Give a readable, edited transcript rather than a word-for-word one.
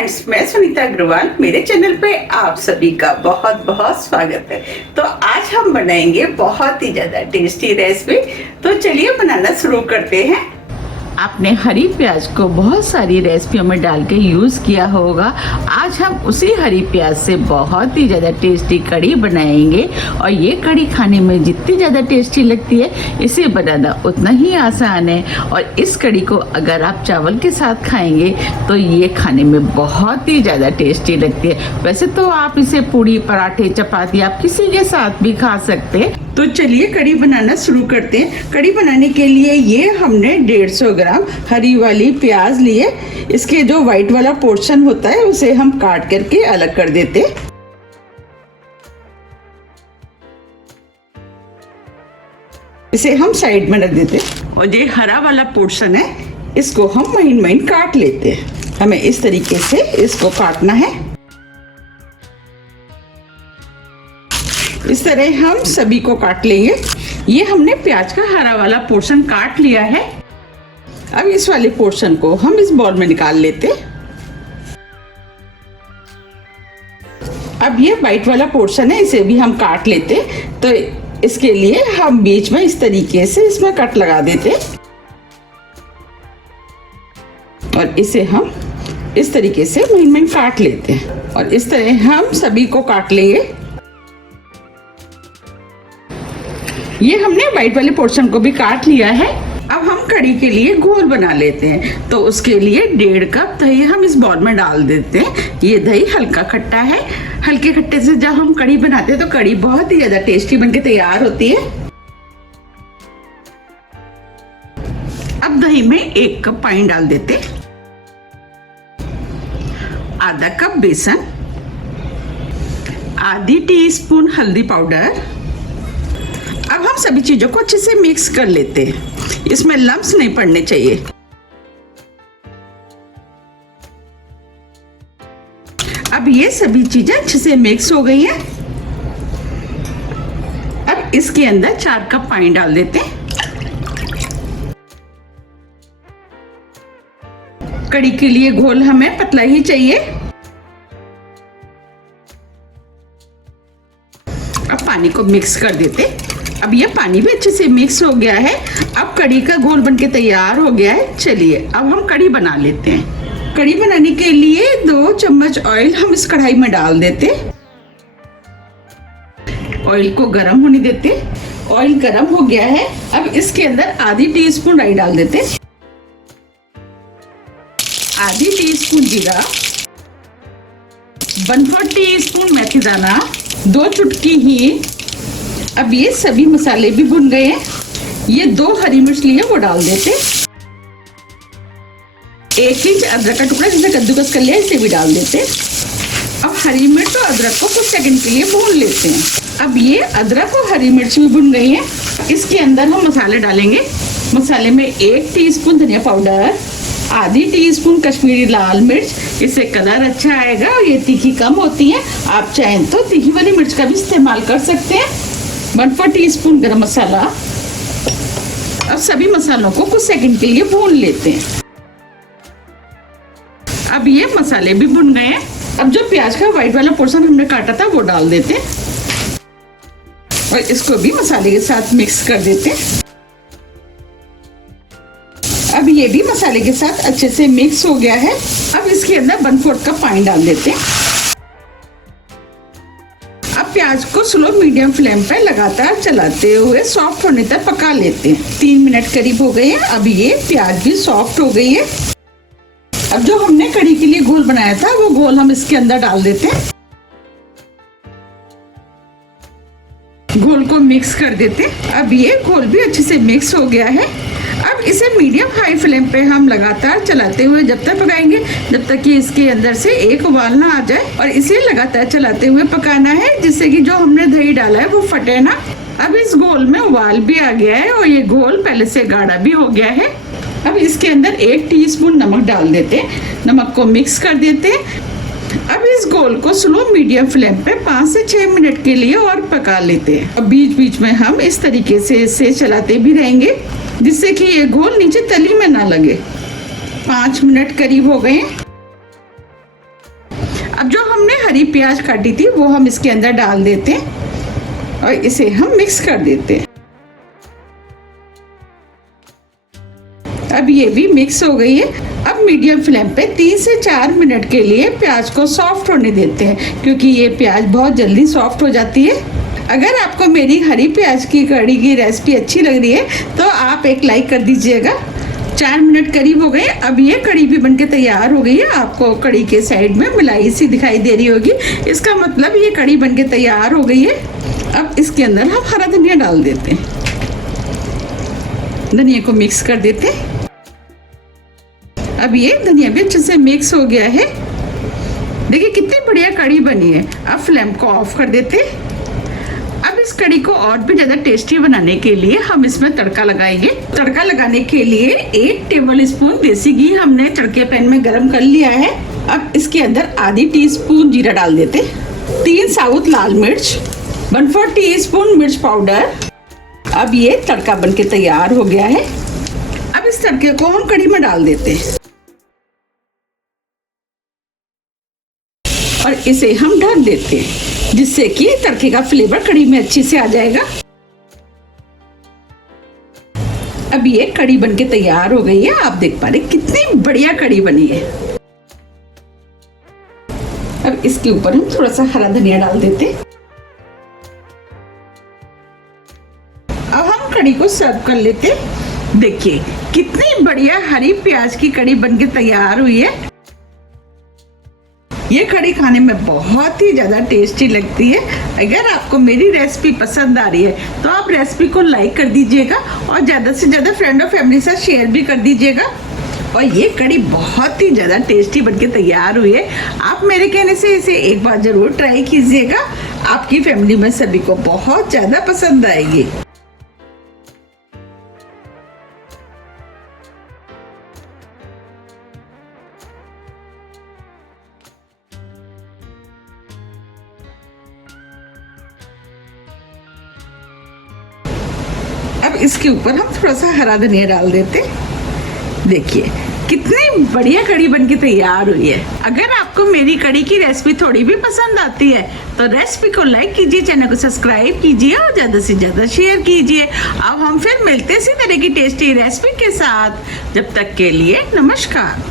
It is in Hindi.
फ्रेंड्स, मैं सुनीता अग्रवाल। मेरे चैनल पे आप सभी का बहुत बहुत स्वागत है। तो आज हम बनाएंगे बहुत ही ज्यादा टेस्टी रेसिपी। तो चलिए बनाना शुरू करते हैं। आपने हरी प्याज को बहुत सारी रेसिपियों में डाल के यूज़ किया होगा। आज हम उसी हरी प्याज से बहुत ही ज़्यादा टेस्टी कढ़ी बनाएंगे और ये कढ़ी खाने में जितनी ज़्यादा टेस्टी लगती है, इसे बनाना उतना ही आसान है। और इस कढ़ी को अगर आप चावल के साथ खाएंगे तो ये खाने में बहुत ही ज़्यादा टेस्टी लगती है। वैसे तो आप इसे पूड़ी, पराठे, चपाती आप किसी के साथ भी खा सकते हैं। तो चलिए कढ़ी बनाना शुरू करते हैं। कढ़ी बनाने के लिए ये हमने 150 ग्राम हरी वाली प्याज लिए। इसके जो व्हाइट वाला पोर्शन होता है उसे हम काट करके अलग कर देते। इसे हम साइड में रख देते और ये हरा वाला पोर्शन है, इसको हम महीन महीन काट लेते हैं। हमें इस तरीके से इसको काटना है। इस तरह हम सभी को काट लेंगे। ये हमने प्याज का हरा वाला पोर्शन काट लिया है। अब इस वाले पोर्शन को हम इस बॉल में निकाल लेते। अब ये व्हाइट वाला पोर्शन है, इसे भी हम काट लेते। तो इसके लिए हम बीच में इस तरीके से इसमें कट लगा देते और इसे हम इस तरीके से महीन महीन काट लेते हैं। और इस तरह हम सभी को काट लेंगे। ये हमने व्हाइट वाले पोर्शन को भी काट लिया है। अब हम कढ़ी के लिए घोल बना लेते हैं। तो उसके लिए 1.5 कप दही हम इस बॉल में डाल देते हैं। ये दही हल्का खट्टा है। हल्के खट्टे से जब हम कढ़ी बनाते हैं तो कढ़ी बहुत ही ज्यादा टेस्टी बनके तैयार होती है। अब दही में 1 कप पानी डाल देते, आधा कप बेसन, आधी टीस्पून हल्दी पाउडर। अब हम सभी चीजों को अच्छे से मिक्स कर लेते हैं। इसमें लम्स नहीं पड़ने चाहिए। अब ये सभी चीजें अच्छे से मिक्स हो गई हैं। अब इसके अंदर 4 कप पानी डाल देते हैं। कढ़ी के लिए घोल हमें पतला ही चाहिए। अब पानी को मिक्स कर देते। अब ये पानी भी अच्छे से मिक्स हो गया है। अब कढ़ी का घोल बनके तैयार हो गया है। चलिए अब हम कढ़ी बना लेते हैं। कढ़ी बनाने के लिए 2 चम्मच ऑयल हम इस कढ़ाई में डाल देते। ऑयल को गर्म होने देते। ऑयल गर्म हो गया है। अब इसके अंदर आधी टीस्पून राई डाल देते, आधी टीस्पून जीरा, 1/4 टीस्पून मेथी दाना, 2 चुटकी हींग। अब ये सभी मसाले भी भुन गए हैं। ये 2 हरी मिर्च लिए वो डाल देते। 1 इंच अदरक का टुकड़ा जिसे कद्दूकस कर लिया इसे भी डाल देते। अब हरी मिर्च और अदरक को कुछ सेकंड के लिए भून लेते हैं। अब ये अदरक और हरी मिर्च भी भुन गई हैं। इसके अंदर हम मसाले डालेंगे। मसाले में 1 टीस्पून धनिया पाउडर, आधी टीस्पून कश्मीरी लाल मिर्च। इससे कलर अच्छा आएगा और ये तीखी कम होती है। आप चाहें तो तीखी वाली मिर्च का भी इस्तेमाल कर सकते हैं। 1/4 टीस्पून गरम मसाला। अब सभी मसालों को कुछ सेकंड के लिए भून लेते हैं। अब ये मसाले भी भुन गए हैं। अब जो प्याज का व्हाइट वाला पोर्शन हमने काटा था वो डाल देते हैं और इसको भी मसाले के साथ मिक्स कर देते हैं। अब ये भी मसाले के साथ अच्छे से मिक्स हो गया है। अब इसके अंदर 1/4 कप पानी डाल देते हैं। अब प्याज को स्लो मीडियम फ्लेम पर लगातार चलाते हुए सॉफ्ट होने तक पका लेते हैं। 3 मिनट करीब हो गए हैं। अब ये प्याज भी सॉफ्ट हो गई है। अब जो हमने कढ़ी के लिए घोल बनाया था वो घोल हम इसके अंदर डाल देते हैं। घोल को मिक्स कर देते। अब ये घोल भी अच्छे से मिक्स हो गया है। अब इसे मीडियम हाई फ्लेम पे हम लगातार चलाते हुए जब तक पकाएंगे जब तक कि इसके अंदर से एक उबाल ना आ जाए। और इसे लगातार चलाते हुए पकाना है जिससे कि जो हमने दही डाला है वो फटे ना। अब इस घोल में उबाल भी आ गया है और ये घोल पहले से गाढ़ा भी हो गया है। अब इसके अंदर 1 टीस्पून नमक डाल देते। नमक को मिक्स कर देते। अब इस घोल को स्लो मीडियम फ्लेम पे 5 से 6 मिनट के लिए और पका लेते हैं। अब बीच बीच में हम इस तरीके से इसे चलाते भी रहेंगे जिससे कि ये घोल नीचे तली में ना लगे। 5 मिनट करीब हो गए। अब जो हमने हरी प्याज काटी थी वो हम इसके अंदर डाल देते हैं और इसे हम मिक्स कर देते हैं। अब ये भी मिक्स हो गई है। अब मीडियम फ्लेम पे 3 से 4 मिनट के लिए प्याज को सॉफ्ट होने देते हैं, क्योंकि ये प्याज बहुत जल्दी सॉफ्ट हो जाती है। अगर आपको मेरी हरी प्याज की कढ़ी की रेसिपी अच्छी लग रही है तो आप एक लाइक कर दीजिएगा। 4 मिनट करीब हो गए। अब ये कढ़ी भी बनके तैयार हो गई है। आपको कढ़ी के साइड में मलाई सी दिखाई दे रही होगी, इसका मतलब ये कढ़ी बनके तैयार हो गई है। अब इसके अंदर हम हरा धनिया डाल देते हैं, धनिया को मिक्स कर देते हैं। अब ये धनिया भी अच्छे से मिक्स हो गया है। देखिए कितनी बढ़िया कढ़ी बनी है। अब फ्लेम को ऑफ कर देते हैं। अब इस कढ़ी को और भी ज्यादा टेस्टी बनाने के लिए हम इसमें तड़का लगाएंगे। तड़का लगाने के लिए 1 टेबल स्पून देसी घी हमने तड़के पैन में गरम कर लिया है। अब इसके अंदर आधी टीस्पून जीरा डाल देते, 3 साबुत लाल मिर्च, 1/4 टीस्पून मिर्च पाउडर। अब ये तड़का बनके तैयार हो गया है। अब इस तड़के को हम कढ़ी में डाल देते हैं और इसे हम ढक देते हैं, जिससे कि तड़के का फ्लेवर कढ़ी में अच्छे से आ जाएगा। अब ये कढ़ी बनके तैयार हो गई है। आप देख पा रहे कितनी बढ़िया कढ़ी बनी है। अब इसके ऊपर हम थोड़ा सा हरा धनिया डाल देते हैं। अब हम कढ़ी को सर्व कर लेते। देखिए कितनी बढ़िया हरी प्याज की कढ़ी बनके तैयार हुई है। ये कढ़ी खाने में बहुत ही ज़्यादा टेस्टी लगती है। अगर आपको मेरी रेसिपी पसंद आ रही है तो आप रेसिपी को लाइक कर दीजिएगा और ज़्यादा से ज़्यादा फ्रेंड और फैमिली से शेयर भी कर दीजिएगा। और ये कढ़ी बहुत ही ज़्यादा टेस्टी बनके तैयार हुई है। आप मेरे कहने से इसे एक बार ज़रूर ट्राई कीजिएगा। आपकी फैमिली में सभी को बहुत ज़्यादा पसंद आएगी। अब इसके ऊपर हम थोड़ा सा हरा धनिया डाल देते। देखिए कितनी बढ़िया कढ़ी बनके तैयार हुई है। अगर आपको मेरी कढ़ी की रेसिपी थोड़ी भी पसंद आती है तो रेसिपी को लाइक कीजिए, चैनल को सब्सक्राइब कीजिए और ज़्यादा से ज़्यादा शेयर कीजिए। अब हम फिर मिलते हैं इसी तरह की टेस्टी रेसिपी के साथ। जब तक के लिए नमस्कार।